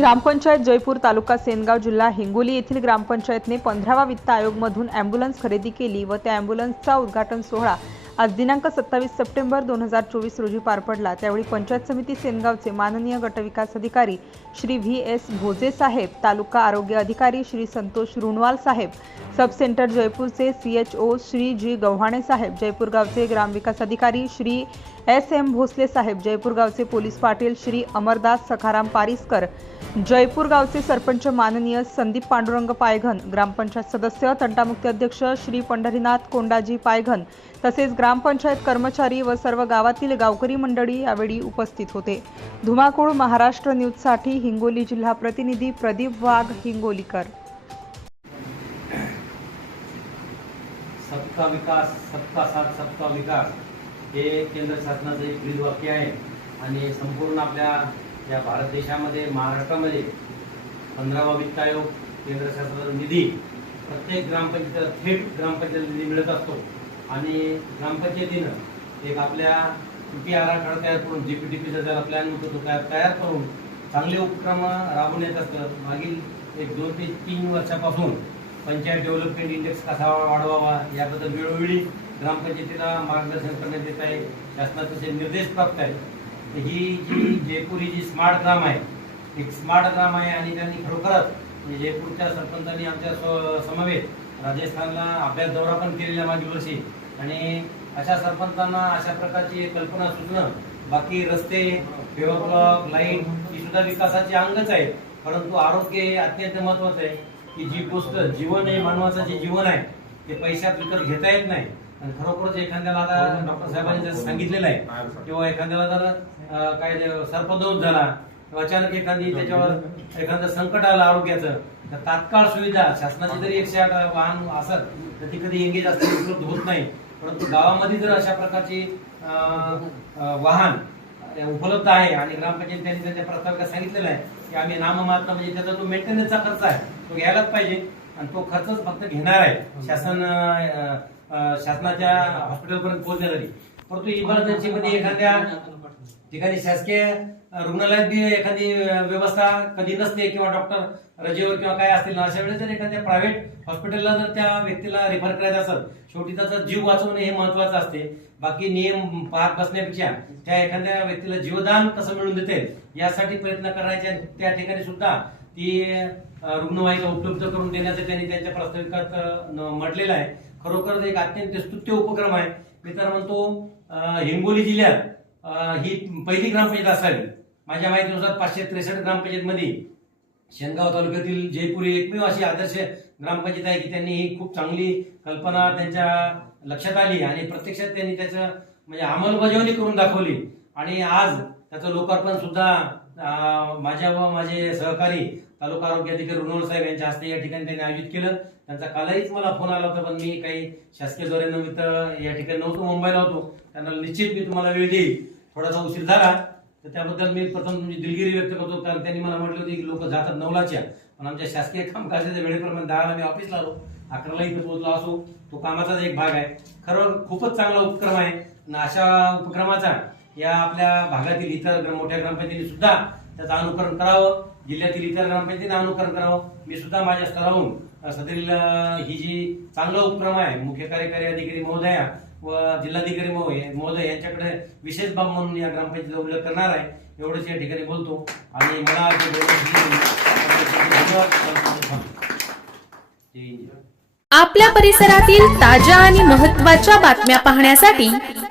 ग्रामपंचायत जयपूर तालुका सेनगाव जिल्हा हिंगोली येथील ग्रामपंचायतने पंधरावा वित्त आयोगमधून अँब्युलन्स खरेदी केली व त्या अँब्युलन्सचा उद्घाटन सोहळा आज दिनांक सत्तावीस सप्टेंबर दोन हजार चोवीस रोजी पार पडला. त्यावेळी पंचायत समिती सेनगावचे माननीय गटविकास अधिकारी श्री व्ही एस भोजे साहेब तालुका आरोग्य अधिकारी श्री संतोष रुणवाल साहेब sub centre जयपूरचे C H O Shri G Gavhane साहेब जयपूर गावचे ग्रामविकास अधिकारी श्री एस एम भोसले साहेब जयपूर गावचे पोलीस पाटील श्री अमरदास सखाराम पारिसकर जयपूर गावचे सरपंच माननीय संदीप पांडुरंग पायघन ग्रामपंचायत सदस्य तंटामुक्ती अध्यक्ष श्री पंढरीनाथ कोंडाजी पायघन तसेच ग्रामपंचायत कर्मचारी व सर्व गावातील गावकरी मंडळी यावेळी उपस्थित होते. धुमाकूळ महाराष्ट्र न्यूजसाठी हिंगोली जिल्हा प्रतिनिधी प्रदीप वाघ हिंगोलीकर. सबका विकास सबका साथ सबका विकास हे केंद्र शासनाचं एक ब्रीद वाक्य आहे. आणि संपूर्ण आपल्या या भारत देशामध्ये महाराष्ट्रामध्ये पंधरावा वित्त आयोग केंद्र शासनाचा निधी प्रत्येक ग्रामपंचायत थेट ग्रामपंचायत निधी मिळत असतो. आणि ग्रामपंचायतीनं एक आपल्या पी आर आर तयार करून जी पी टी पीचा ज्याला प्लॅन म्हणतो तो तयार करून चांगले उपक्रम राबवण्यात येत असतं मागील एक दोन ते तीन वर्षापासून पंचायत डेव्हलपमेंट इंडेक्स कसा वाढवावा याबद्दल वेळोवेळी ग्रामपंचायतीला मार्गदर्शन करण्यात येत आहे. शासनाचे निर्देश प्राप्त आहेत ही जी जयपूर ही जी स्मार्ट ग्राम आहे एक स्मार्ट ग्राम आहे आणि त्यांनी खरोखरच म्हणजे जयपूरच्या सरपंचांनी आमच्या स्व- समवेत राजस्थानला अभ्यास दौरा पण केलेला मागील वर्षी. आणि अशा सरपंचांना अशा प्रकारची एक कल्पना सुचणं बाकी रस्ते ब्लॉक लाइट ही सुद्धा विकासाची अंगच आहे परंतु आरोग्य हे अत्यंत महत्वाचं आहे. की जी गोष्ट जीवन हे मानवाचं जे जीवन आहे ते पैशात विकत घेता येत नाही. आणि खरोखरच एखाद्याला आता डॉक्टर साहेबांनी जसं सांगितलेलं आहे किंवा एखाद्याला जर काय सर्पदोष झाला किंवा अचानक एखादी त्याच्यावर एखादं संकट आलं आरोग्याचं तर तात्काळ सुविधा शासनाची जरी एकशे आठ वाहन असत तर ती कधी एंगेज असते उपलब्ध होत नाही. परंतु गावामध्ये जर अशा प्रकारची वाहन उपलब्ध आहे आणि ग्रामपंचायत त्यांनी त्यांच्या प्रस्ताविका सांगितलेला आहे की आम्ही नाममात्र म्हणजे त्याचा जो मेंटेनन्सचा खर्च आहे तो घ्यायलाच पाहिजे आणि तो खर्चच फक्त घेणार आहे. शासन अं, अं, शासनाच्या हॉस्पिटलपर्यंत पोहोचण्यासाठी. परंतु इमर्जन्सी मध्ये एखाद्या ठिकाणी शासकीय रुग्णालयात बी एखादी व्यवस्था कधी नसते किंवा डॉक्टर रजेवर किंवा काय असतील ना अशा वेळेस जर एखाद्या प्रायव्हेट हॉस्पिटलला जर त्या व्यक्तीला रेफर करायचं असेल शेवटी त्याचा जीव वाचवणे हे महत्वाचं असते. बाकी नियम पाहत बसण्यापेक्षा त्या एखाद्या व्यक्तीला जीवदान कसं मिळून देते यासाठी प्रयत्न करायचे त्या ठिकाणी सुद्धा ती रुग्णवाहिका उपलब्ध करून देण्याचं त्यांनी त्यांच्या प्रास्ताविकात म्हटलेलं आहे. खरोखर एक अत्यंत स्तुत्य उपक्रम आहे. मी तर म्हणतो हिंगोली जिल्ह्यात ही पहिली ग्रामपंचायत असावी. माझ्या माहितीनुसार पाचशे त्रेसष्ट ग्रामपंचायतमध्ये शेनगाव तालुक्यातील जयपूर ही एकमेव अशी आदर्श ग्रामपंचायत आहे की त्यांनी ही खूप चांगली कल्पना त्यांच्या लक्षात आली आणि प्रत्यक्षात त्यांनी त्याचं म्हणजे अंमलबजावणी करून दाखवली. आणि आज त्याचं लोकार्पण सुद्धा माझ्या व माझे सहकारी तालुका आरोग्य अधिकारी रुनोल साहेब यांच्या हस्ते या ठिकाणी त्यांनी आयोजित केलं. त्यांचा कालहीच मला फोन आला होता पण मी काही शासकीय दौऱ्यानिमित्त या ठिकाणी नव्हतो मुंबईला होतो. त्यांना निश्चित मी तुम्हाला वेळ देईल. थोडासा उशीर झाला तर त्याबद्दल मी प्रथम तुमची दिलगिरी व्यक्त करतो. कारण त्यांनी मला म्हटलं होतं की लोक जातात नवलाच्या पण आमच्या शासकीय कामकाजाच्या वेळेप्रमाणे दहाला मी ऑफिसला आलो. अकराला इथं पोहोचलो असो तो कामाचाच एक भाग आहे. खरं खूपच चांगला उपक्रम आहे. आणि अशा उपक्रमाचा या आपल्या भागातील इतर मोठ्या ग्रामपंचायतीने सुद्धा त्याचं अनुकरण करावं. जिल्ह्यातील इतर ग्रामपंचायतीने अनुकरण करावं. मी सुद्धा माझ्या स्तरावरून सदरील ही जी चांगला उपक्रम आहे मुख्य कार्यकारी अधिकारी महोदया व जिल्हाधिकारी महोदय यांच्याकडे विशेष बाब म्हणून या ग्रामपंचायतीचा उल्लेख करणार आहे. एवढंच या ठिकाणी बोलतो. आणि मला आपल्या परिसरातील ताज्या आणि महत्त्वाच्या बातम्या पाहण्यासाठी